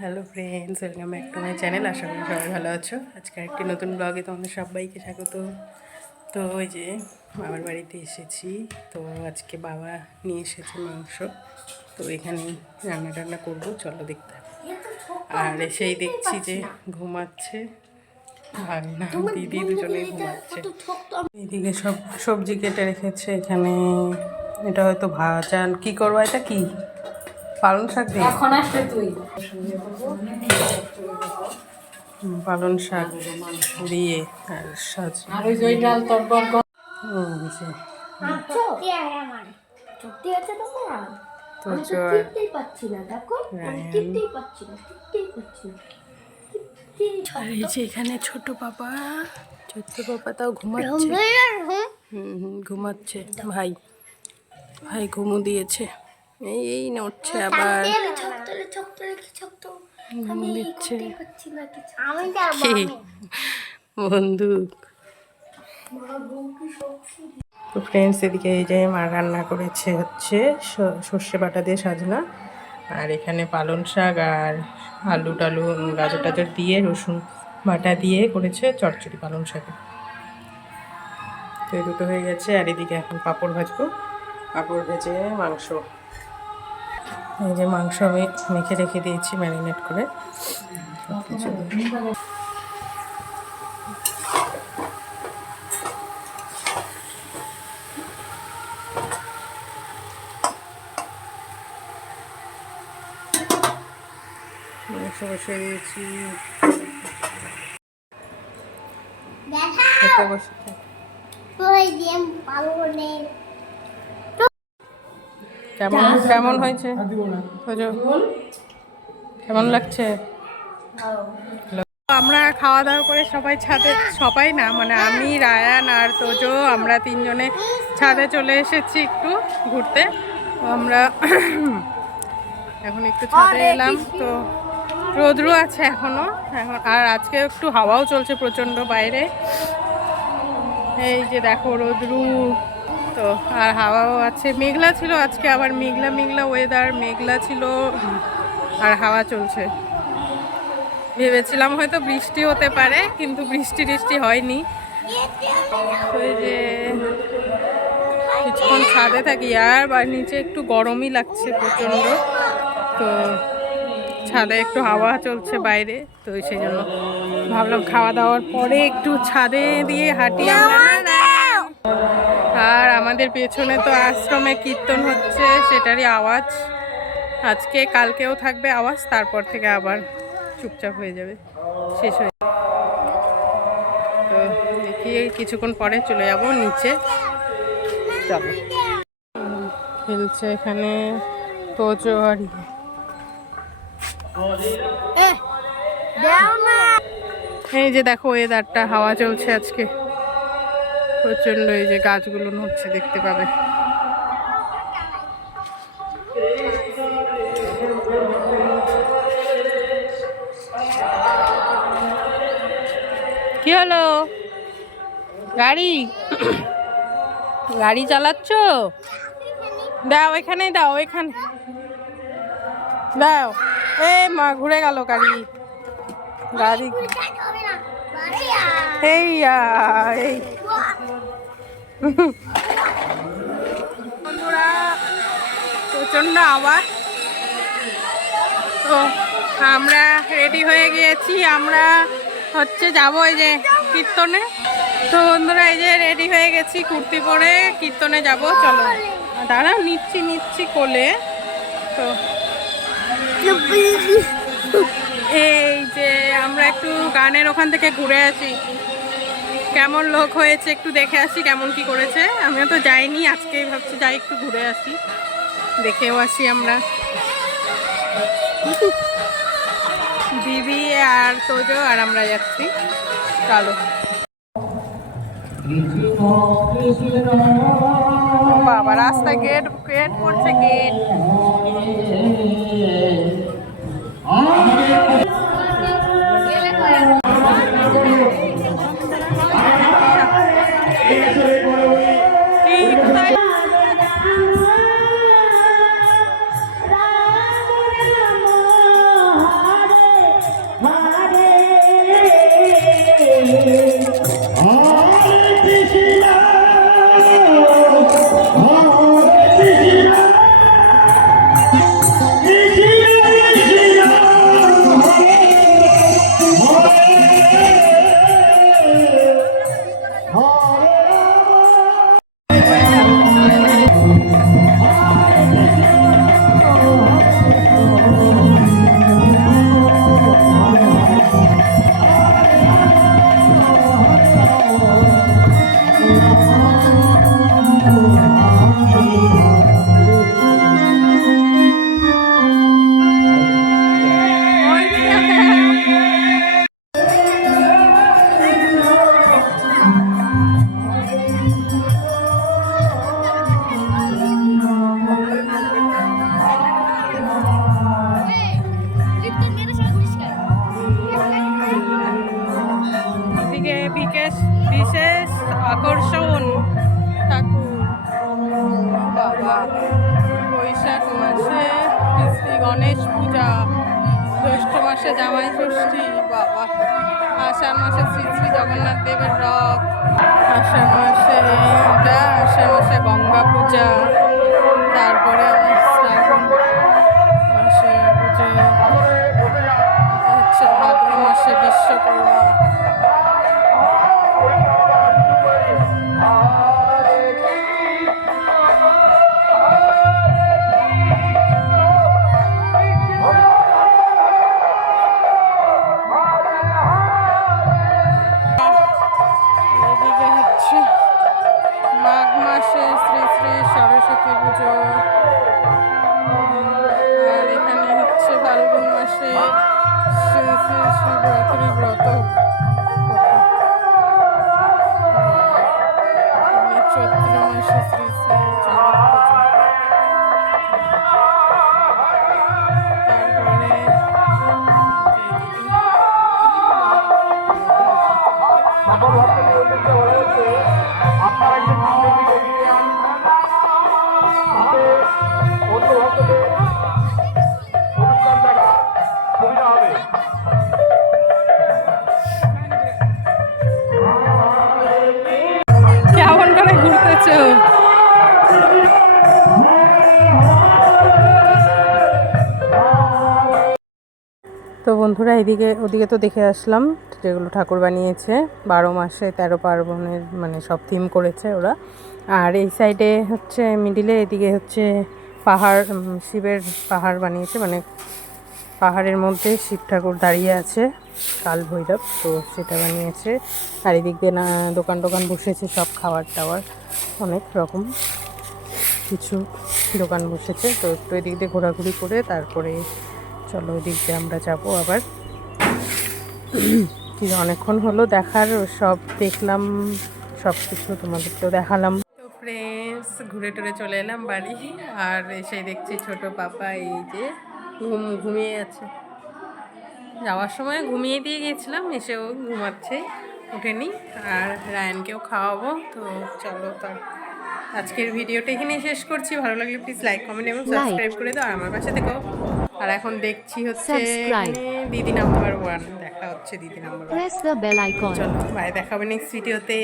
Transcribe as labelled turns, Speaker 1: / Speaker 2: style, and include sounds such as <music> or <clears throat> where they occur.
Speaker 1: Hello friends, welcome back to my channel. আশা করি সবাই ভালো আছো। আজকে একটি নতুন ব্লগে তোমাদের সবাইকে স্বাগত। তো ওই যে বাবার বাড়িতে এসেছি। তো আজকে বাবা নিয়ে এসেছে মাংস। তো এখানে রান্না টান্না করব, চলো দেখতে। আর এসেই দেখছি যে ঘুমাচ্ছে। আর না, দিদি দুজনেই ঘুমাচ্ছে। এইদিকে সব সবজি কেটে রেখেছে। এখানে এটা হয়তো ভাজা। কি করব, এটা কি? পালং শাক দিয়ে?
Speaker 2: এখন আসবে তুই।
Speaker 1: পালং শাক দিয়ে আর সাজ।
Speaker 2: আর ওই জয় ডাল তোর বর
Speaker 1: হুম, যে।
Speaker 3: সত্যি আর আমার। সত্যি আছে তোমার?
Speaker 1: তো
Speaker 3: পাচ্ছি না দেখো। পাচ্ছি না পাচ্ছি না।
Speaker 1: আর এই যে এখানে ছোট পাপা। ছোট্ট পাপা তাও ঘুমাচ্ছে। ঘুমাচ্ছে। ভাই ভাই ঘুমো দিয়েছে। এই এই নড়ছে আবার। দিচ্ছে। বন্দুক। তো ফ্রেন্ডস এদিকে এই যে মা রান্না করেছে হচ্ছে স- সর্ষে বাটা দিয়ে সাজনা। আর এখানে পালং শাক আর আলু টালু গাজর টাজর দিয়ে রসুন বাটা দিয়ে করেছে চচ্চড়ি পালং শাকে। তো এই দুটো হয়ে গেছে আর এদিকে এখন পাঁপড় ভাজবো। পাঁপড় ভেজে মাংস এই যে মাংস আমি মেখে রেখে দিয়েছি ম্যারিনেট করে। মাংস বসিয়ে দিয়েছি। খেতে বসে
Speaker 3: পালনে
Speaker 1: কেমন? কেমন হয়েছে? কেমন লাগছে? আমরা খাওয়া দাওয়া করে সবাই ছাদে সবাই না মানে আমি রায়ান আর তোজো আমরা তিনজনে ছাদে চলে এসেছি একটু ঘুরতে। আমরা এখন একটু ছাদে এলাম। তো রোদ্রু আছে এখনও। এখন আর আজকে একটু হাওয়াও চলছে প্রচণ্ড বাইরে। এই যে দেখো রোদ্রু। তো আর হাওয়াও আছে। মেঘলা ছিল আজকে, আবার মেঘলা মেঘলা ওয়েদার মেঘলা ছিল। আর হাওয়া চলছে। ভেবেছিলাম হয়তো বৃষ্টি হতে পারে, কিন্তু বৃষ্টি টিষ্টি হয়নি। কিছুক্ষণ ছাদে থাকি, আর বা নিচে একটু গরমই লাগছে প্রচণ্ড। তো ছাদে একটু হাওয়া চলছে বাইরে, তো সেই জন্য ভাবলাম খাওয়া দাওয়ার পরে একটু ছাদে দিয়ে হাঁটি আমরা। আমাদের পেছনে তো আশ্রমে কীর্তন হচ্ছে সেটারই আওয়াজ। আজকে কালকেও থাকবে আওয়াজ তারপর থেকে আবার চুপচাপ হয়ে যাবে শেষ হয়ে যাবে। তো দেখি কিছুক্ষণ পরে চলে যাব নিচে। যাব। খেলছে এখানে তোজো আর।
Speaker 3: দাও না।
Speaker 1: এই যে দেখো ওয়েদারটা হাওয়া চলছে আজকে। প্রচণ্ড এই যে গাছগুলো নড়ছে দেখতে পাবে। কি হলো? গাড়ি? গাড়ি চালাচ্ছ? দাও এখানেই দাও এখানে। দাও। এ মা ঘুরে গেল গাড়ি। গাড়ি। এই এই। বন্ধুরা, প্রচণ্ড আওয়াজ। তো আমরা রেডি হয়ে গিয়েছি। আমরা হচ্ছে যাব এই যে কীর্তনে। তো বন্ধুরা, এই যে রেডি হয়ে গেছি কুর্তি পরে। কীর্তনে যাব, চলো। দাঁড়াও নিচ্ছি নিচ্ছি কোলে। তো এই যে আমরা একটু গানের ওখান থেকে ঘুরে আসি। কেমন লোক হয়েছে একটু দেখে আসি কেমন কি করেছে। আমিও তো যাইনি, আজকে ভাবছি যাই একটু ঘুরে আসি। দেখেও আসি আমরা। দিদি আর তোজো আর আমরা যাচ্ছি। চলো। বাবা, রাস্তা গেট গেট করছে গেট আকর্ষণ। ঠাকুর। বাবা, বৈশাখ মাসে শ্রী গণেশ পূজা। জ্যৈষ্ঠ মাসে জামাই ষষ্ঠী। বাবা, আষাঢ় মাসে শ্রী শ্রী জগন্নাথ দেবের রথ। আষাঢ় মাসে আর এখানে হচ্ছে ফাল্গুন মাসে শ্রী শ্রী শিবরাত্রি ব্রত। চৈত্র মাসে শ্রী তো বন্ধুরা এদিকে, ওদিকে তো দেখে আসলাম যেগুলো ঠাকুর বানিয়েছে। বারো মাসে তেরো পার্বণের মানে সব থিম করেছে ওরা। আর এই সাইডে হচ্ছে মিডিলে এদিকে হচ্ছে পাহাড় শিবের পাহাড় বানিয়েছে। মানে পাহাড়ের মধ্যে শিব ঠাকুর দাঁড়িয়ে আছে, কাল ভৈরব, তো সেটা বানিয়েছে। আর এদিক দিয়ে না, দোকান টোকান বসেছে, সব খাবার টাবার অনেক রকম কিছু দোকান বসেছে। তো একটু এদিক দিয়ে ঘোরাঘুরি করে তারপরে চলো ওদিক দিয়ে আমরা যাব আবার। <clears throat> কি অনেকক্ষণ হলো দেখার সব দেখলাম সব কিছু তোমাদেরকেও দেখালাম। তো ফ্রেন্ডস ঘুরে টুরে চলে এলাম বাড়ি আর এসে দেখছি ছোট পাপা এই যে ঘুম ঘুমিয়ে আছে। যাওয়ার সময় ঘুমিয়ে দিয়ে গেছিলাম এসেও ঘুমাচ্ছে ওঠেনি। আর রায়ানকেও খাওয়াবো তো চলো তার আজকের ভিডিওটা এখানেই শেষ করছি। ভালো লাগলে প্লিজ লাইক কমেন্ট এবং সাবস্ক্রাইব করে দাও আর আমার পাশে থেকো আর এখন দেখছি হচ্ছে দিদি নাম্বার ওয়ান দেখা হচ্ছে দিদি নাম্বার ওয়ান
Speaker 4: দেখাবেন the bell icon.
Speaker 1: চলো বাই নেক্সট ভিডিওতে